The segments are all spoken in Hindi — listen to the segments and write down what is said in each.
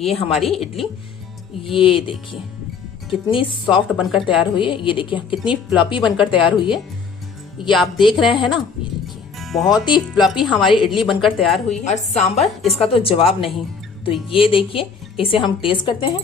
ये हमारी इडली, ये देखिए कितनी सॉफ्ट बनकर तैयार हुई है। ये देखिए कितनी फ्लफी बनकर तैयार हुई है। ये आप देख रहे हैं ना, ये देखिए बहुत ही फ्लफी हमारी इडली बनकर तैयार हुई है। और सांबर इसका तो जवाब नहीं। तो ये देखिए इसे हम टेस्ट करते हैं।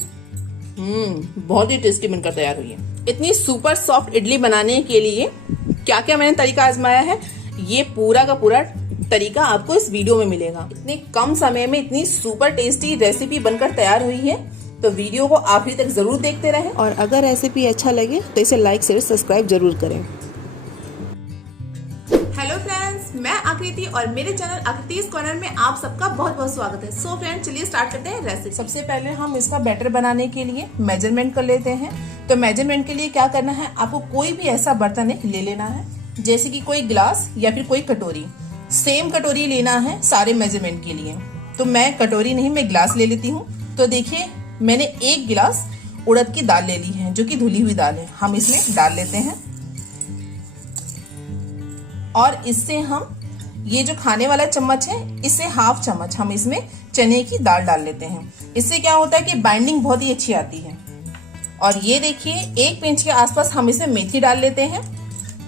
बहुत ही टेस्टी बनकर तैयार हुई है। इतनी सुपर सॉफ्ट इडली बनाने के लिए क्या क्या मैंने तरीका आजमाया है, ये पूरा का पूरा तरीका आपको इस वीडियो में मिलेगा। इतने कम समय में इतनी सुपर टेस्टी रेसिपी बनकर तैयार हुई है, तो वीडियो को आखिरी तक जरूर देखते रहें। और अगर रेसिपी अच्छा लगे तो इसे लाइक शेयर सब्सक्राइब जरूर करें। हेलो फ्रेंड्स, मैं आकृति और मेरे चैनल आकृति's कॉर्नर में आप सबका बहुत बहुत स्वागत है। सो फ्रेंड्स, चलिए स्टार्ट करते हैं रेसिपी। सबसे पहले हम इसका बैटर बनाने के लिए मेजरमेंट कर लेते हैं। तो मेजरमेंट के लिए क्या करना है, आपको कोई भी ऐसा बर्तन ले लेना है, जैसे कि कोई गिलास या फिर कोई कटोरी। सेम कटोरी लेना है सारे मेजरमेंट के लिए। तो मैं कटोरी नहीं, मैं गिलास ले लेती हूँ। तो देखिए मैंने 1 गिलास उड़द की दाल ले ली है, जो कि धुली हुई दाल है। हम इसमें डाल लेते हैं और इससे हम ये जो खाने वाला चम्मच है, इससे हाफ चम्मच हम इसमें चने की दाल डाल लेते हैं। इससे क्या होता है कि बाइंडिंग बहुत ही अच्छी आती है। और ये देखिए 1 पिंच के आसपास हम इसमें मेथी डाल लेते हैं।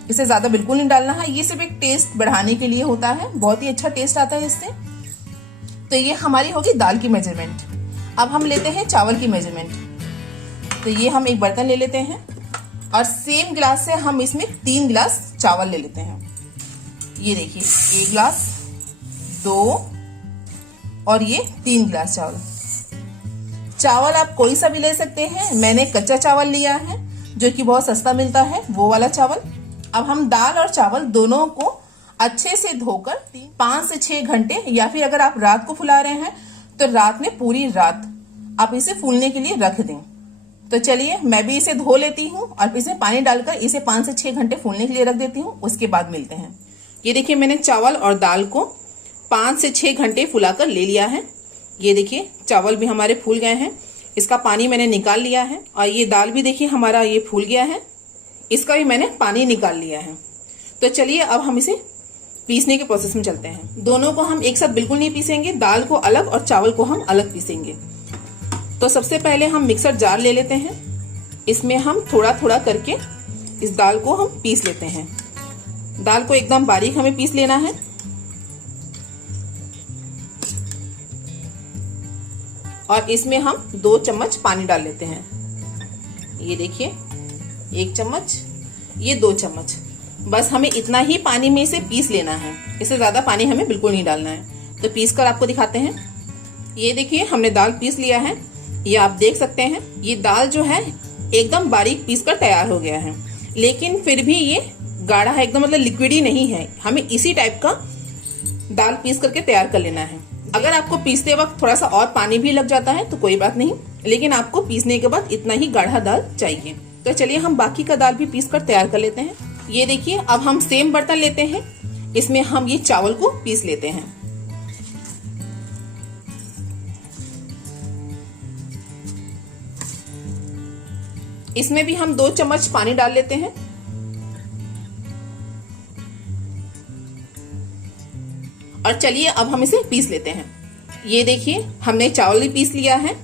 इसे ज्यादा बिल्कुल नहीं डालना है, ये सिर्फ एक टेस्ट बढ़ाने के लिए होता है, बहुत ही अच्छा टेस्ट आता है इससे। तो ये हमारी होगी दाल की मेजरमेंट। अब हम लेते हैं चावल की मेजरमेंट। तो ये हम एक बर्तन ले लेते हैं और सेम गिलास से हम इसमें 3 गिलास चावल ले लेते हैं। ये देखिए 1 गिलास, 2 और ये 3 गिलास चावल। चावल आप कोई सा भी ले सकते हैं। मैंने कच्चा चावल लिया है, जो कि बहुत सस्ता मिलता है, वो वाला चावल। अब हम दाल और चावल दोनों को अच्छे से धोकर 5 से 6 घंटे, या फिर अगर आप रात को फुला रहे हैं तो रात में पूरी रात आप इसे फूलने के लिए रख दें। तो चलिए मैं भी इसे धो लेती हूँ और इसमें पानी डालकर इसे 5 से 6 घंटे फूलने के लिए रख देती हूँ। उसके बाद मिलते हैं। ये देखिए मैंने चावल और दाल को 5 से 6 घंटे फुलाकर ले लिया है। ये देखिए चावल भी हमारे फूल गए हैं, इसका पानी मैंने निकाल लिया है। और ये दाल भी देखिए हमारा ये फूल गया है, इसका भी मैंने पानी निकाल लिया है। तो चलिए अब हम इसे पीसने के प्रोसेस में चलते हैं। दोनों को हम एक साथ बिल्कुल नहीं पीसेंगे, दाल को अलग और चावल को हम अलग पीसेंगे। तो सबसे पहले हम मिक्सर जार ले लेते हैं। इसमें हम थोड़ा थोड़ा करके इस दाल को हम पीस लेते हैं। दाल को एकदम बारीक हमें पीस लेना है। और इसमें हम 2 चम्मच पानी डाल लेते हैं। ये देखिए 1 चम्मच, ये 2 चम्मच। बस हमें इतना ही पानी में इसे पीस लेना है, इससे ज्यादा पानी हमें बिल्कुल नहीं डालना है। तो पीस कर आपको दिखाते हैं। ये देखिए हमने दाल पीस लिया है। ये आप देख सकते हैं, ये दाल जो है एकदम बारीक पीस कर तैयार हो गया है, लेकिन फिर भी ये गाढ़ा है एकदम, मतलब लिक्विड ही नहीं है। हमें इसी टाइप का दाल पीस करके तैयार कर लेना है। अगर आपको पीसते वक्त थोड़ा सा और पानी भी लग जाता है तो कोई बात नहीं, लेकिन आपको पीसने के बाद इतना ही गाढ़ा दाल चाहिए। तो चलिए हम बाकी का दाल भी पीस कर तैयार कर लेते हैं। ये देखिए अब हम सेम बर्तन लेते हैं, इसमें हम ये चावल को पीस लेते हैं। इसमें भी हम 2 चम्मच पानी डाल लेते हैं। और चलिए अब हम इसे पीस लेते हैं। ये देखिए हमने चावल भी पीस लिया है।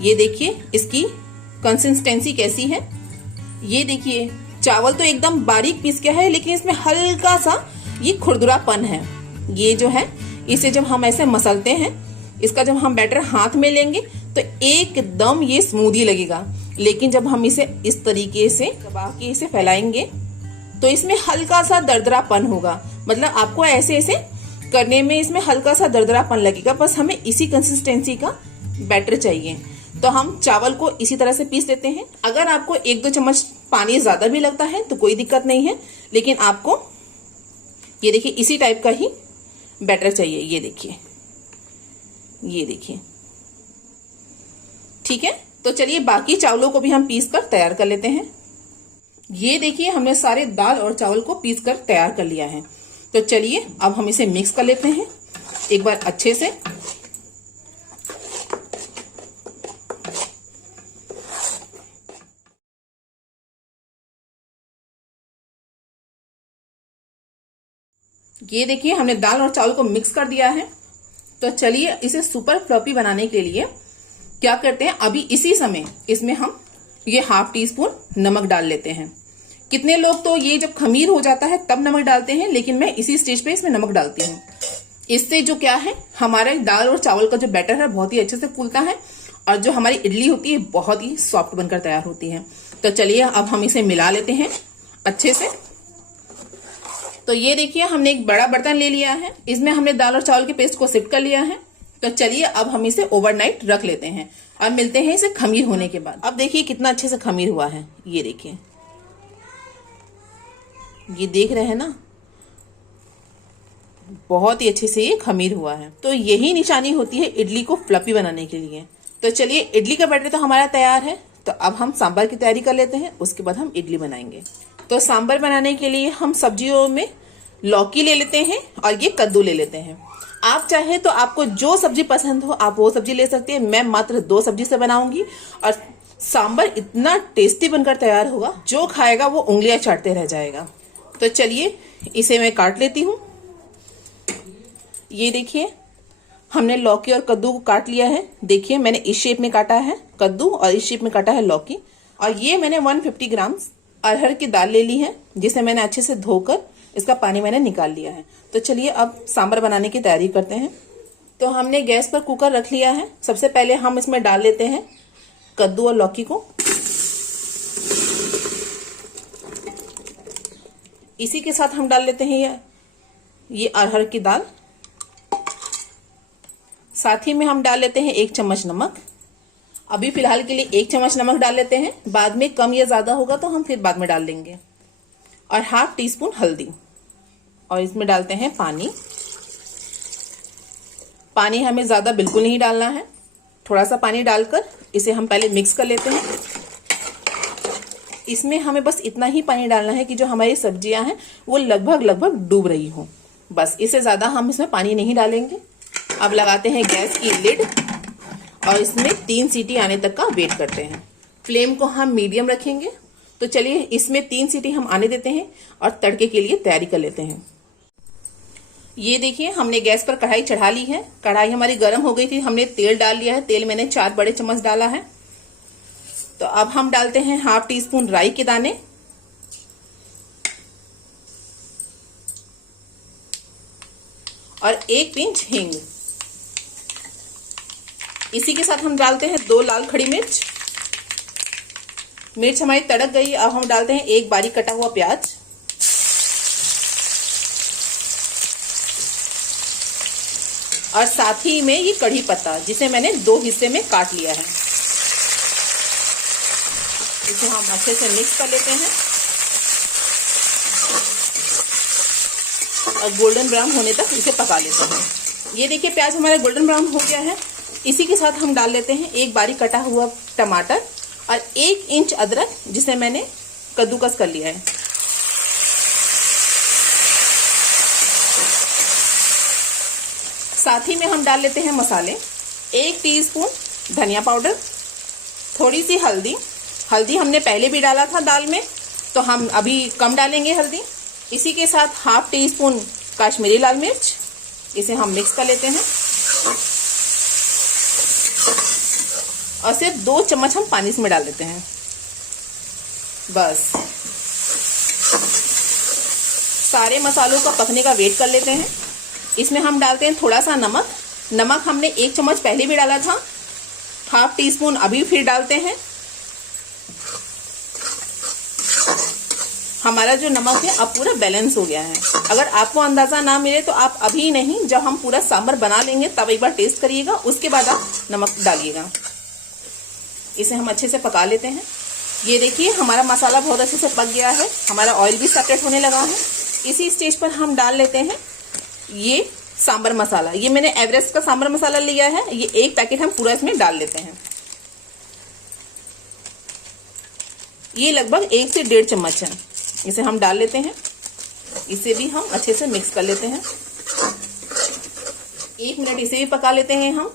ये देखिए इसकी कंसिस्टेंसी कैसी है। ये देखिए चावल तो एकदम बारीक पीस गया है, लेकिन इसमें हल्का सा ये खुरदुरापन है। ये जो है इसे जब हम ऐसे मसलते हैं, इसका जब हम बैटर हाथ में लेंगे तो एकदम ये स्मूदी लगेगा। लेकिन जब हम इसे इस तरीके से दबा के इसे फैलाएंगे तो इसमें हल्का सा दरदरापन होगा। मतलब आपको ऐसे ऐसे करने में इसमें हल्का सा दरदरापन लगेगा। बस हमें इसी कंसिस्टेंसी का बैटर चाहिए। तो हम चावल को इसी तरह से पीस लेते हैं। अगर आपको 1-2 चम्मच पानी ज्यादा भी लगता है तो कोई दिक्कत नहीं है, लेकिन आपको ये देखिए इसी टाइप का ही बैटर चाहिए। ये देखिए, ये देखिए, ठीक है। तो चलिए बाकी चावलों को भी हम पीस कर तैयार कर लेते हैं। ये देखिए हमने सारे दाल और चावल को पीस कर तैयार कर लिया है। तो चलिए अब हम इसे मिक्स कर लेते हैं एक बार अच्छे से। ये देखिए हमने दाल और चावल को मिक्स कर दिया है। तो चलिए इसे सुपर फ्लफी बनाने के लिए क्या करते हैं, अभी इसी समय इसमें हम ये ½ टीस्पून नमक डाल लेते हैं। कितने लोग तो ये जब खमीर हो जाता है तब नमक डालते हैं, लेकिन मैं इसी स्टेज पे इसमें नमक डालती हूँ। इससे जो क्या है, हमारे दाल और चावल का जो बैटर है बहुत ही अच्छे से फूलता है और जो हमारी इडली होती है बहुत ही सॉफ्ट बनकर तैयार होती है। तो चलिए अब हम इसे मिला लेते हैं अच्छे से। तो ये देखिए हमने एक बड़ा बर्तन ले लिया है, इसमें हमने दाल और चावल के पेस्ट को शिफ्ट कर लिया है। तो चलिए अब हम इसे ओवरनाइट रख लेते हैं और मिलते हैं इसे खमीर होने के बाद। अब देखिए कितना अच्छे से खमीर हुआ है, ये देखिए, ये देख रहे हैं ना, बहुत ही अच्छे से ये खमीर हुआ है। तो यही निशानी होती है इडली को फ्लफी बनाने के लिए। तो चलिए इडली का बैटर तो हमारा तैयार है, तो अब हम सांभर की तैयारी कर लेते हैं, उसके बाद हम इडली बनाएंगे। तो सांभर बनाने के लिए हम सब्जियों में लौकी ले लेते हैं और ये कद्दू ले लेते हैं। आप चाहे तो आपको जो सब्जी पसंद हो आप वो सब्जी ले सकते हैं। मैं मात्र 2 सब्जी से बनाऊंगी और सांभर इतना टेस्टी बनकर तैयार होगा, जो खाएगा वो उंगलियां चाटते रह जाएगा। तो चलिए इसे मैं काट लेती हूँ। ये देखिए हमने लौकी और कद्दू को काट लिया है। देखिए मैंने इस शेप में काटा है कद्दू और इस शेप में काटा है लौकी। और ये मैंने 150 ग्राम अरहर की दाल ले ली है, जिसे मैंने अच्छे से धोकर इसका पानी मैंने निकाल लिया है। तो चलिए अब सांभर बनाने की तैयारी करते हैं। तो हमने गैस पर कुकर रख लिया है। सबसे पहले हम इसमें डाल लेते हैं कद्दू और लौकी को। इसी के साथ हम डाल लेते हैं ये अरहर की दाल। साथ ही में हम डाल लेते हैं 1 चम्मच नमक। अभी फिलहाल के लिए 1 चम्मच नमक डाल लेते हैं, बाद में कम या ज्यादा होगा तो हम फिर बाद में डाल लेंगे। और ½ टीस्पून हल्दी। और इसमें डालते हैं पानी। पानी हमें ज्यादा बिल्कुल नहीं डालना है, थोड़ा सा पानी डालकर इसे हम पहले मिक्स कर लेते हैं। इसमें हमें बस इतना ही पानी डालना है कि जो हमारी सब्जियां हैं वो लगभग डूब रही हो, बस। इससे ज्यादा हम इसमें पानी नहीं डालेंगे। अब लगाते हैं गैस की लिड और इसमें 3 सीटी आने तक का वेट करते हैं। फ्लेम को हम मीडियम रखेंगे। तो चलिए इसमें 3 सीटी हम आने देते हैं और तड़के के लिए तैयारी कर लेते हैं। ये देखिए हमने गैस पर कढ़ाई चढ़ा ली है। कढ़ाई हमारी गर्म हो गई थी, हमने तेल डाल लिया है। तेल मैंने 4 बड़े चम्मच डाला है। तो अब हम डालते हैं ½ टीस्पून राई के दाने और 1 पिंच हींग। इसी के साथ हम डालते हैं 2 लाल खड़ी मिर्च। मिर्च हमारी तड़क गई। अब हम डालते हैं 1 बारीक कटा हुआ प्याज और साथ ही में ये कढ़ी पत्ता, जिसे मैंने 2 हिस्से में काट लिया है। इसे हम अच्छे से मिक्स कर लेते हैं और गोल्डन ब्राउन होने तक इसे पका लेते हैं। ये देखिए प्याज हमारा गोल्डन ब्राउन हो गया है। इसी के साथ हम डाल लेते हैं 1 बारीक कटा हुआ टमाटर और 1 इंच अदरक, जिसे मैंने कद्दूकस कर लिया है। साथ ही में हम डाल लेते हैं मसाले। 1 टीस्पून धनिया पाउडर, थोड़ी सी हल्दी। हल्दी हमने पहले भी डाला था दाल में, तो हम अभी कम डालेंगे हल्दी। इसी के साथ ½ टीस्पून काश्मीरी लाल मिर्च। इसे हम मिक्स कर लेते हैं और सिर्फ 2 चम्मच हम पानी इसमें डाल देते हैं, बस। सारे मसालों का पकने का वेट कर लेते हैं। इसमें हम डालते हैं थोड़ा सा नमक। नमक हमने 1 चम्मच पहले भी डाला था, ½ टीस्पून अभी फिर डालते हैं। हमारा जो नमक है अब पूरा बैलेंस हो गया है। अगर आपको अंदाजा ना मिले तो आप अभी नहीं, जब हम पूरा सांभर बना लेंगे तब एक बार टेस्ट करिएगा, उसके बाद आप नमक डालिएगा। इसे हम अच्छे से पका लेते हैं। ये देखिए हमारा मसाला बहुत अच्छे से पक गया है, हमारा ऑयल भी सेपरेट होने लगा है। इसी स्टेज पर हम डाल लेते हैं ये सांभर मसाला। ये मैंने एवरेस्ट का सांभर मसाला लिया है, ये 1 पैकेट हम पूरा इसमें डाल लेते हैं। ये लगभग 1 से 1.5 चम्मच है, इसे हम डाल लेते हैं। इसे भी हम अच्छे से मिक्स कर लेते हैं। 1 मिनट इसे भी पका लेते हैं हम।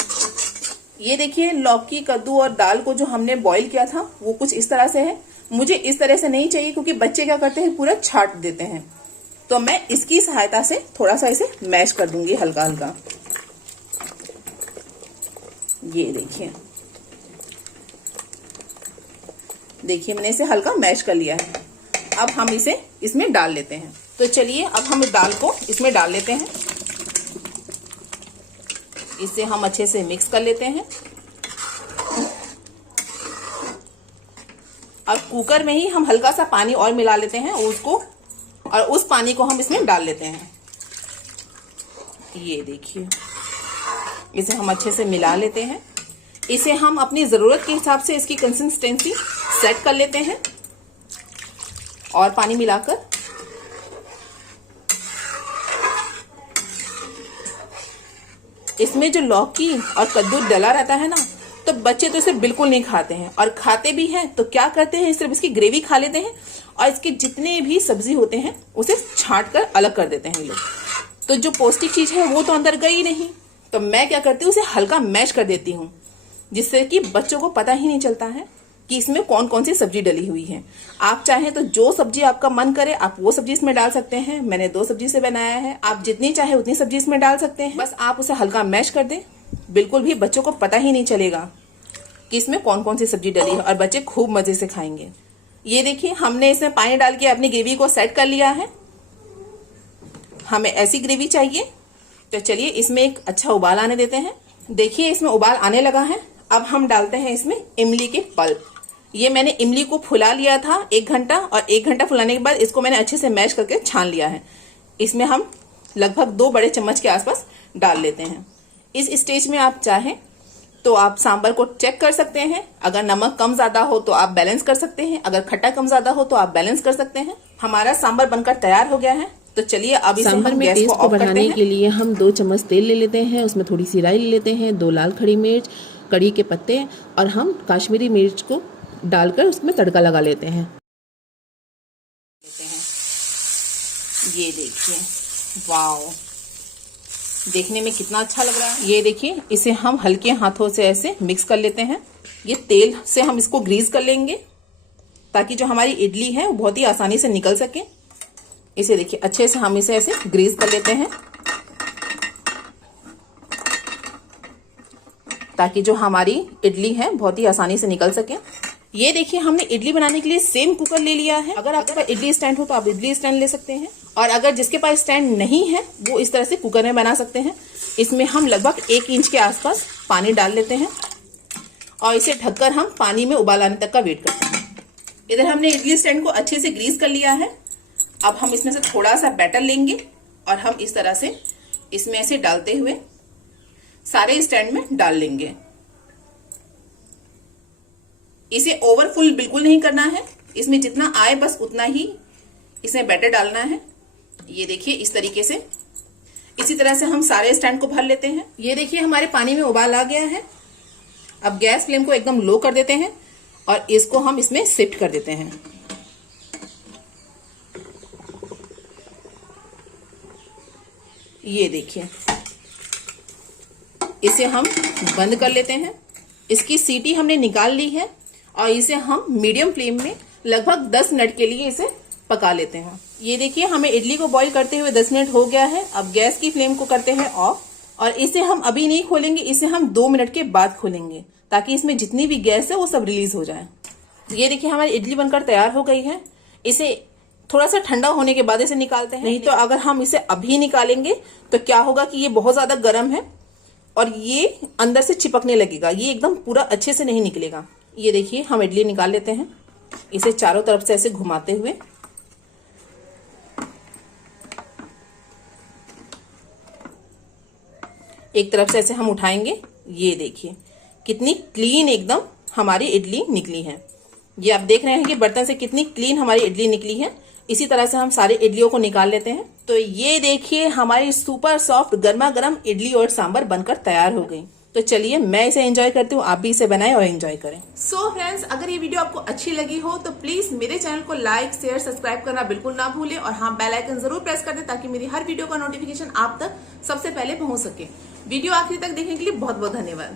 ये देखिए लौकी, कद्दू और दाल को जो हमने बॉईल किया था वो कुछ इस तरह से है। मुझे इस तरह से नहीं चाहिए, क्योंकि बच्चे क्या करते हैं पूरा छाट देते हैं। तो मैं इसकी सहायता से थोड़ा सा इसे मैश कर दूंगी हल्का हल्का। ये देखिए देखिए मैंने इसे हल्का मैश कर लिया है। अब हम इसे इसमें डाल लेते हैं। तो चलिए अब हम दाल को इसमें डाल लेते हैं। इसे हम अच्छे से मिक्स कर लेते हैं। अब कुकर में ही हम हल्का सा पानी और मिला लेते हैं उसको, और उस पानी को हम इसमें डाल लेते हैं। ये देखिए इसे हम अच्छे से मिला लेते हैं। इसे हम अपनी जरूरत के हिसाब से इसकी कंसिस्टेंसी सेट कर लेते हैं और पानी मिलाकर। इसमें जो लौकी और कद्दू डला रहता है ना, तो बच्चे तो इसे बिल्कुल नहीं खाते हैं, और खाते भी हैं तो क्या करते हैं, सिर्फ इसकी ग्रेवी खा लेते हैं और इसके जितने भी सब्जी होते हैं उसे छांट कर अलग कर देते हैं ये लोग। तो जो पौष्टिक चीज है वो तो अंदर गई नहीं। तो मैं क्या करती हूँ, उसे हल्का मैश कर देती हूँ, जिससे कि बच्चों को पता ही नहीं चलता है कि इसमें कौन कौन सी सब्जी डली हुई है। आप चाहें तो जो सब्जी आपका मन करे आप वो सब्जी इसमें डाल सकते हैं। मैंने 2 सब्जी से बनाया है, आप जितनी चाहे उतनी सब्जी इसमें डाल सकते हैं। बस आप उसे हल्का मैश कर दें, बिल्कुल भी बच्चों को पता ही नहीं चलेगा कि इसमें कौन कौन सी सब्जी डली है, और बच्चे खूब मजे से खाएंगे। ये देखिए हमने इसमें पानी डाल के अपनी ग्रेवी को सेट कर लिया है। हमें ऐसी ग्रेवी चाहिए। तो चलिए इसमें एक अच्छा उबाल आने देते हैं। देखिए इसमें उबाल आने लगा है। अब हम डालते हैं इसमें इमली के पल्प। ये मैंने इमली को फुला लिया था 1 घंटा, और 1 घंटा फुलाने के बाद इसको मैंने अच्छे से मैश करके छान लिया है। इसमें हम लगभग 2 बड़े चम्मच के आसपास डाल लेते हैं। इस स्टेज में आप चाहें तो आप सांबर को चेक कर सकते हैं। अगर नमक कम ज्यादा हो तो आप बैलेंस कर सकते हैं, अगर खट्टा कम ज्यादा हो तो आप बैलेंस कर सकते हैं। हमारा सांबर बनकर तैयार हो गया है। तो चलिए अब इसे सांभर हम में गैस टेस्ट को को ऑफ करते बढ़ाने हैं। के लिए हम 2 चम्मच तेल ले लेते हैं, उसमें थोड़ी सी राई ले लेते हैं, 2 लाल खड़ी मिर्च, कड़ी के पत्ते, और हम काश्मीरी मिर्च को डालकर उसमें तड़का लगा लेते हैं। ये देखिए, वाओ, देखने में कितना अच्छा लग रहा है। ये देखिए इसे हम हल्के हाथों से ऐसे मिक्स कर लेते हैं। ये तेल से हम इसको ग्रीस कर लेंगे ताकि जो हमारी इडली है वो बहुत ही आसानी से निकल सके। इसे देखिए अच्छे से हम इसे ऐसे ग्रीस कर लेते हैं ताकि जो हमारी इडली है बहुत ही आसानी से निकल सके। ये देखिए हमने इडली बनाने के लिए सेम कुकर ले लिया है। अगर आपके पास इडली स्टैंड हो तो आप इडली स्टैंड ले सकते हैं, और अगर जिसके पास स्टैंड नहीं है वो इस तरह से कुकर में बना सकते हैं। इसमें हम लगभग 1 इंच के आसपास पानी डाल लेते हैं और इसे ढककर हम पानी में उबाल आने तक का वेट करते हैं। इधर हमने इडली स्टैंड को अच्छे से ग्रीस कर लिया है। अब हम इसमें से थोड़ा सा बैटर लेंगे और हम इस तरह से इसमें ऐसे डालते हुए सारे स्टैंड में डाल लेंगे। इसे ओवरफुल बिल्कुल नहीं करना है, इसमें जितना आए बस उतना ही इसमें बैटर डालना है। ये देखिए इस तरीके से, इसी तरह से हम सारे स्टैंड को भर लेते हैं। ये देखिए हमारे पानी में उबाल आ गया है। अब गैस फ्लेम को एकदम लो कर देते हैं और इसको हम इसमें शिफ्ट कर देते हैं। ये देखिए इसे हम बंद कर लेते हैं। इसकी सीटी हमने निकाल ली है और इसे हम मीडियम फ्लेम में लगभग 10 मिनट के लिए इसे पका लेते हैं। ये देखिए हमें इडली को बॉईल करते हुए 10 मिनट हो गया है। अब गैस की फ्लेम को करते हैं ऑफ, और इसे हम अभी नहीं खोलेंगे, इसे हम 2 मिनट के बाद खोलेंगे ताकि इसमें जितनी भी गैस है वो सब रिलीज हो जाए। ये देखिए हमारी इडली बनकर तैयार हो गई है। इसे थोड़ा सा ठंडा होने के बाद इसे निकालते हैं, नहीं तो अगर हम इसे अभी निकालेंगे तो क्या होगा कि ये बहुत ज्यादा गर्म है और ये अंदर से चिपकने लगेगा, ये एकदम पूरा अच्छे से नहीं निकलेगा। ये देखिए हम इडली निकाल लेते हैं, इसे चारों तरफ से ऐसे घुमाते हुए। एक तरफ से ऐसे हम उठाएंगे। ये देखिए कितनी क्लीन एकदम हमारी इडली निकली है। ये आप देख रहे हैं कि बर्तन से कितनी क्लीन हमारी इडली निकली है। इसी तरह से हम सारे इडलियों को निकाल लेते हैं। तो ये देखिए हमारी सुपर सॉफ्ट गर्मा गर्म इडली और सांबर बनकर तैयार हो गई। तो चलिए मैं इसे एंजॉय करती हूँ, आप भी इसे बनाएं और एंजॉय करें। सो फ्रेंड्स, अगर ये वीडियो आपको अच्छी लगी हो तो प्लीज मेरे चैनल को लाइक शेयर सब्सक्राइब करना बिल्कुल ना भूलें, और हाँ बेल आइकन जरूर प्रेस कर दें ताकि मेरी हर वीडियो का नोटिफिकेशन आप तक सबसे पहले पहुंच सके। वीडियो आखिरी तक देखने के लिए बहुत बहुत धन्यवाद।